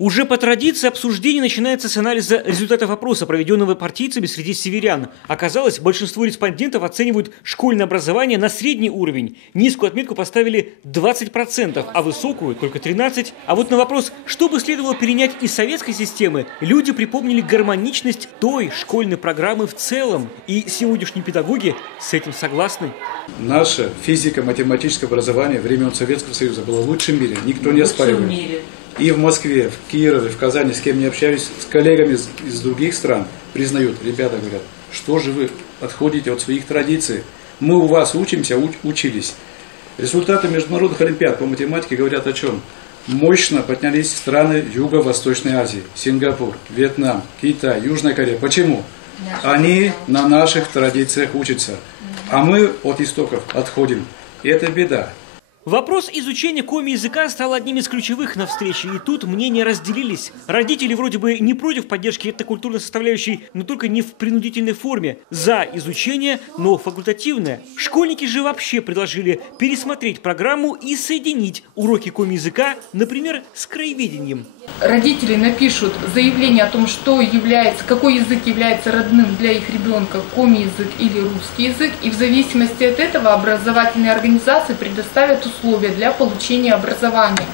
Уже по традиции обсуждение начинается с анализа результатов опроса, проведенного партийцами среди северян. Оказалось, большинство респондентов оценивают школьное образование на средний уровень. Низкую отметку поставили 20%, а высокую только 13%. А вот на вопрос, что бы следовало перенять из советской системы, люди припомнили гармоничность той школьной программы в целом. И сегодняшние педагоги с этим согласны. Наше физико-математическое образование времен Советского Союза было лучшим в мире. Никто не оспаривает. И в Москве, в Кирове, в Казани, с кем не общаюсь, с коллегами из других стран, признают, ребята говорят, что же вы отходите от своих традиций? Мы у вас учимся, учились. Результаты международных олимпиад по математике говорят о чем? Мощно поднялись страны Юго-Восточной Азии, Сингапур, Вьетнам, Китай, Южная Корея. Почему? Они на наших традициях учатся, а мы от истоков отходим. И это беда. Вопрос изучения коми-языка стал одним из ключевых на встрече, и тут мнения разделились. Родители вроде бы не против поддержки этнокультурной составляющей, но только не в принудительной форме. За изучение, но факультативное. Школьники же вообще предложили пересмотреть программу и соединить уроки коми-языка, например, с краеведением. Родители напишут заявление о том, какой язык является родным для их ребенка, коми-язык или русский язык, и в зависимости от этого образовательные организации предоставят условия для получения образования.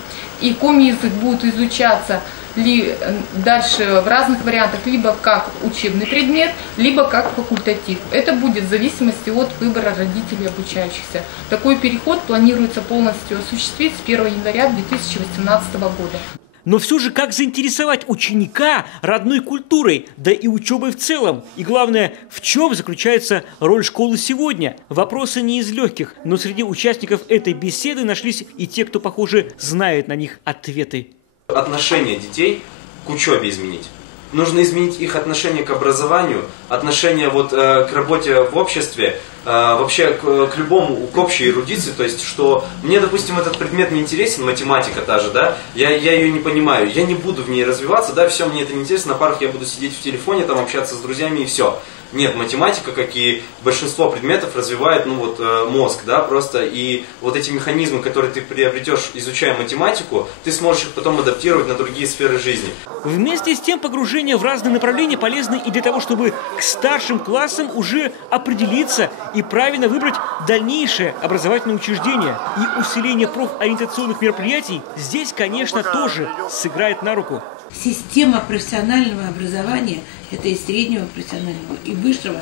И коми-язык будет изучаться дальше в разных вариантах, либо как учебный предмет, либо как факультатив. Это будет в зависимости от выбора родителей обучающихся. Такой переход планируется полностью осуществить с 1 января 2018 года. Но все же, как заинтересовать ученика родной культурой, да и учебой в целом? И главное, в чем заключается роль школы сегодня? Вопросы не из легких, но среди участников этой беседы нашлись и те, кто, похоже, знает на них ответы. Отношение детей к учебе изменить. Нужно изменить их отношение к образованию, отношение к работе в обществе, вообще к любому, к общей эрудиции, то есть, что мне, допустим, этот предмет не интересен, математика та же, да, я ее не понимаю, я не буду в ней развиваться, да, все, мне это не интересно, на парах я буду сидеть в телефоне, там, общаться с друзьями и все. Нет, математика, как и большинство предметов, развивает, мозг, да, просто, и вот эти механизмы, которые ты приобретешь, изучая математику, ты сможешь их потом адаптировать на другие сферы жизни. Вместе с тем, погружение в разные направления полезно и для того, чтобы к старшим классам уже определиться и правильно выбрать дальнейшее образовательное учреждение. И усиление профориентационных мероприятий здесь, конечно, тоже сыграет на руку. Система профессионального образования, это и среднего профессионального, и высшего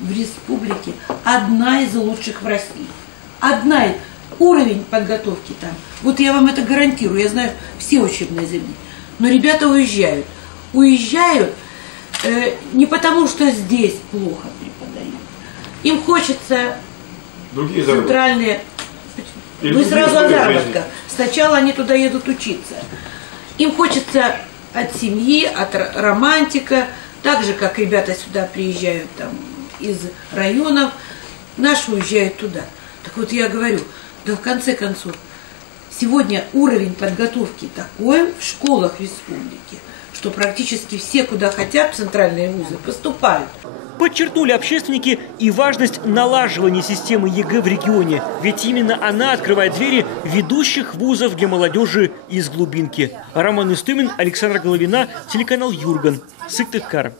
в республике, одна из лучших в России. Уровень подготовки там. Вот я вам это гарантирую, я знаю все учебные заведения. Но ребята уезжают. Уезжают не потому, что здесь плохо преподают. Им хочется центральные... Вы сразу о заработках. Сначала они туда едут учиться. Им хочется от семьи, от романтика, так же, как ребята сюда приезжают там, из районов, наши уезжают туда. Так вот я говорю, да в конце концов, сегодня уровень подготовки такой в школах республики, что практически все, куда хотят, центральные вузы, поступают. Подчеркнули общественники и важность налаживания системы ЕГЭ в регионе. Ведь именно она открывает двери ведущих вузов для молодежи из глубинки. Роман Истомин, Александра Головина, телеканал Юрган, Сыктывкар.